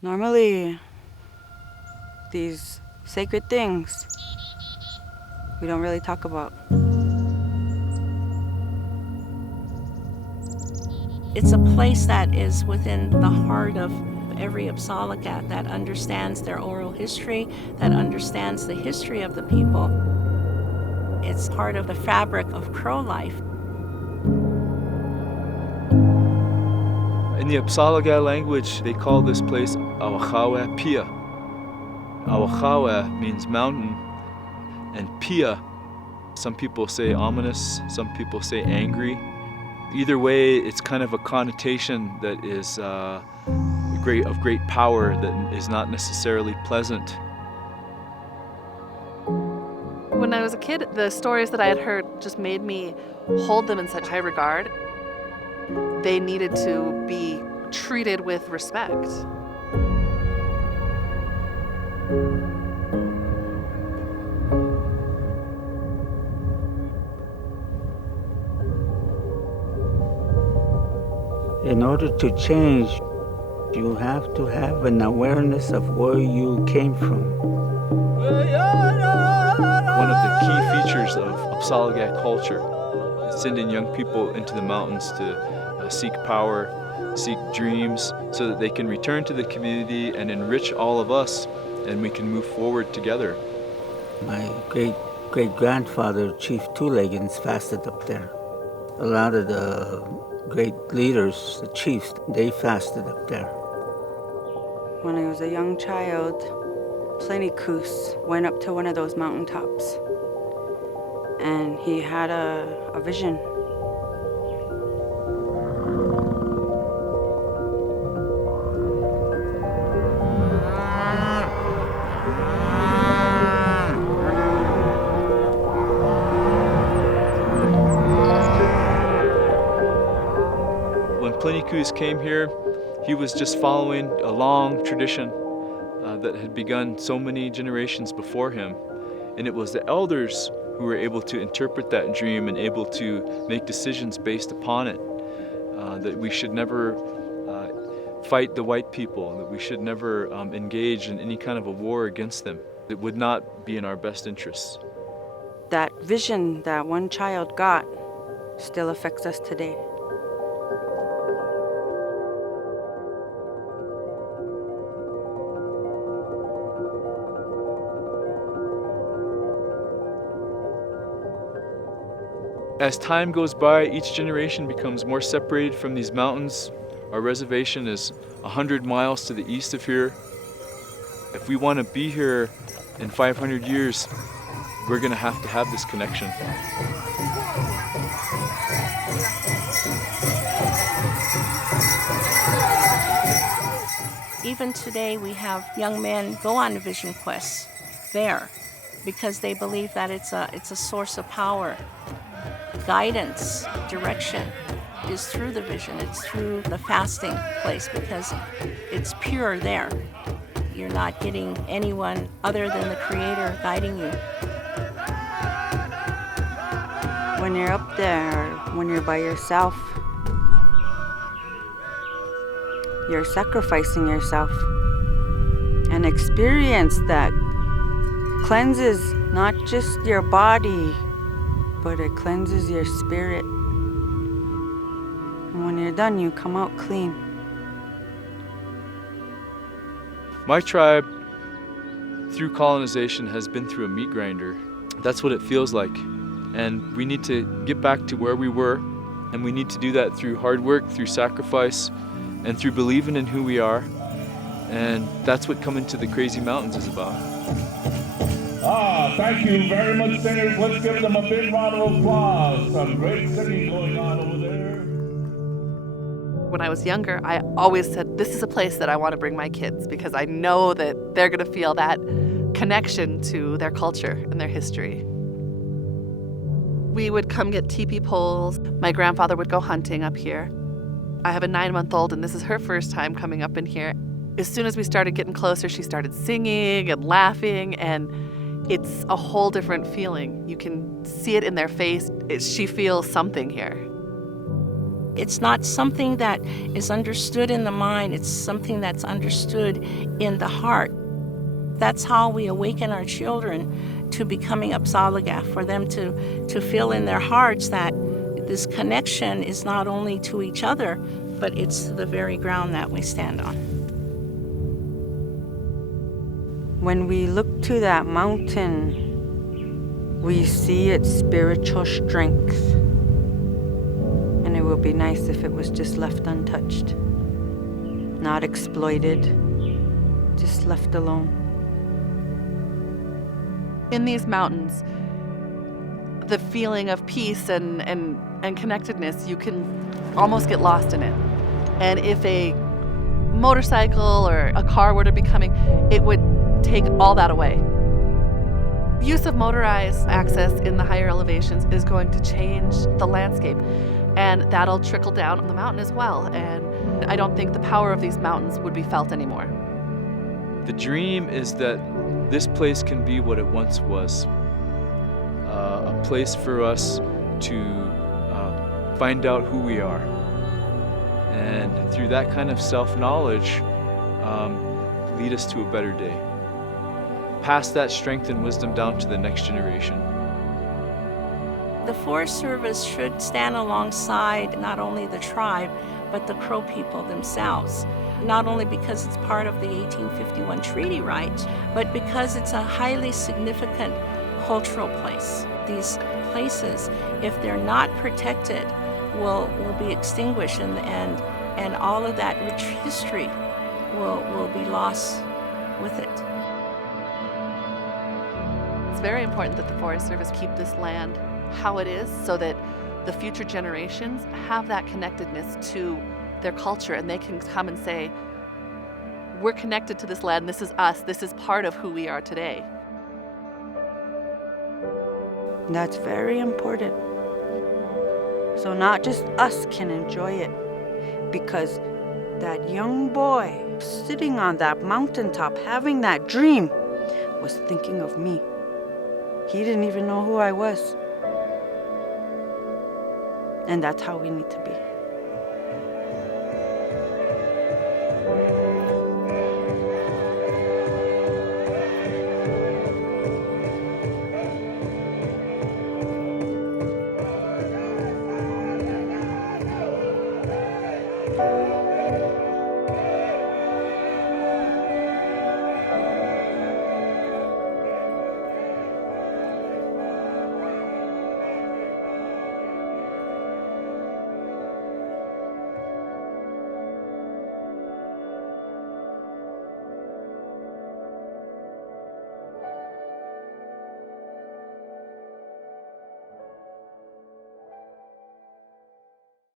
Normally, these sacred things we don't really talk about. It's a place that is within the heart of every Apsáalooke that understands their oral history, that understands the history of the people. It's part of the fabric of Crow life. In the Apsáalooke language, they call this place Awaxaawippíia. Awaxaawa means mountain, and Pia, some people say ominous, some people say angry. Either way, it's kind of a connotation that is of great power that is not necessarily pleasant. When I was a kid, the stories that I had heard just made me hold them in such high regard. They needed to be treated with respect. In order to change, you have to have an awareness of where you came from. One of the key features of Apsáalooke culture is sending young people into the mountains to seek power, seek dreams, so that they can return to the community and enrich all of us, and we can move forward together. My great-grandfather, Chief Leggins, fasted up there. A lot of the great leaders, the chiefs, they fasted up there. When I was a young child, Tennison went up to one of those mountaintops, and he had a vision. When Tennison came here, he was just following a long tradition that had begun so many generations before him. And it was the elders who were able to interpret that dream and able to make decisions based upon it. That we should never fight the white people, that we should never engage in any kind of a war against them. It would not be in our best interests. That vision that one child got still affects us today. As time goes by, each generation becomes more separated from these mountains. Our reservation is 100 miles to the east of here. If we want to be here in 500 years, we're going to have this connection. Even today, we have young men go on vision quests there because they believe that it's a source of power. Guidance, direction is through the vision. It's through the fasting place because it's pure there. You're not getting anyone other than the Creator guiding you. When you're up there, when you're by yourself, you're sacrificing yourself. An experience that cleanses not just your body, but it cleanses your spirit. And when you're done, you come out clean. My tribe, through colonization, has been through a meat grinder. That's what it feels like. And we need to get back to where we were, and we need to do that through hard work, through sacrifice, and through believing in who we are. And that's what coming to the Crazy Mountains is about. Thank you very much, singers. Let's give them a big round of applause. Some great singing going on over there. When I was younger, I always said, this is a place that I want to bring my kids because I know that they're going to feel that connection to their culture and their history. We would come get teepee poles. My grandfather would go hunting up here. I have a 9-month-old, and this is her first time coming up in here. As soon as we started getting closer, she started singing and laughing, and it's a whole different feeling. You can see it in their face. She feels something here. It's not something that is understood in the mind, it's something that's understood in the heart. That's how we awaken our children to becoming Apsáalooke, for them to feel in their hearts that this connection is not only to each other, but it's the very ground that we stand on. When we look to that mountain, we see its spiritual strength. And it would be nice if it was just left untouched, not exploited, just left alone. In these mountains, the feeling of peace and connectedness, you can almost get lost in it. And if a motorcycle or a car were to be coming, it would take all that away. Use of motorized access in the higher elevations is going to change the landscape, and that'll trickle down on the mountain as well. And I don't think the power of these mountains would be felt anymore. The dream is that this place can be what it once was, a place for us to find out who we are. And through that kind of self-knowledge, lead us to a better day. Pass that strength and wisdom down to the next generation. The Forest Service should stand alongside not only the tribe, but the Crow people themselves. Not only because it's part of the 1851 treaty right, but because it's a highly significant cultural place. These places, if they're not protected, will be extinguished, and all of that rich history will be lost with it. It's very important that the Forest Service keep this land how it is, so that the future generations have that connectedness to their culture, and they can come and say, we're connected to this land, this is us, this is part of who we are today. That's very important. So not just us can enjoy it, because that young boy sitting on that mountaintop having that dream was thinking of me. He didn't even know who I was. And that's how we need to be.